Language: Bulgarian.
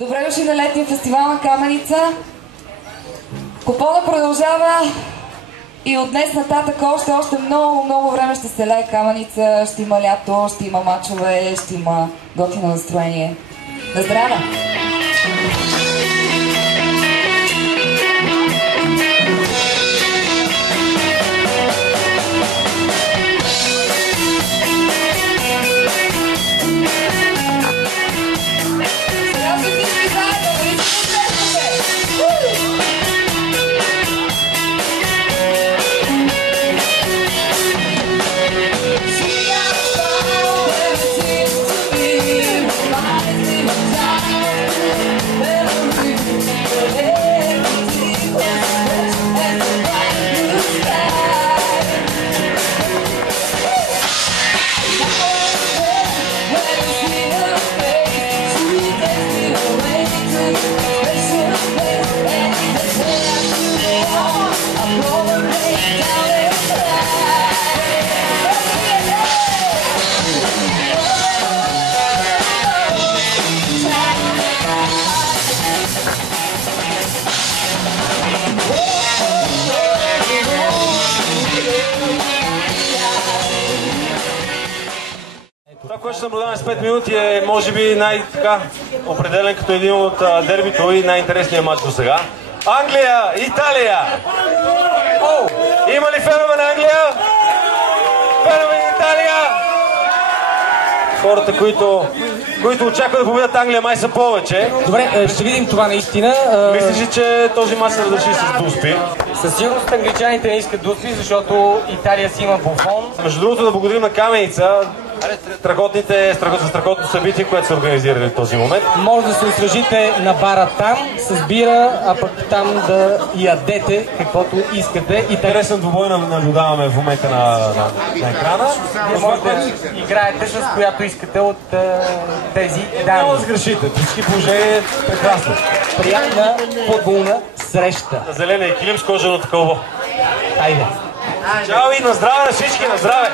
Добре дошли на летния фестивал на Каменица. Купона продължава и от днес нататък още много време ще се лее Каменица. Ще има лято, ще има мачове, ще има готино настроение. На здраве! Това, което ще наблюдаваме с 5 минути е, може би, определен като един от дербито и най-интересният матч до сега. Англия, Италия! Има ли фенове на Англия? Фенове на Италия? Хората, които очакват да победят Англия, май са повече. Добре, ще видим това наистина. Мислиш ли, че този мач се разреши с дуспи? Със сигурност англичаните не искат дуспи, защото Италия си има Буфон. Между другото, да благодарим на Каменица за страхотно събитие, което са организирали в този момент. Може да се освежите на бара там с бира, а пък там да ядете каквото искате. Интересен двубой наблюдаваме в момента на екрана. Може да играете с която искате от тези дами. Няма да сгрешите. При всички положения е прекрасно. Приятна футболна среща. На зеления килим с кожено такова. Айде. Чао и на здраве на всички, на здраве!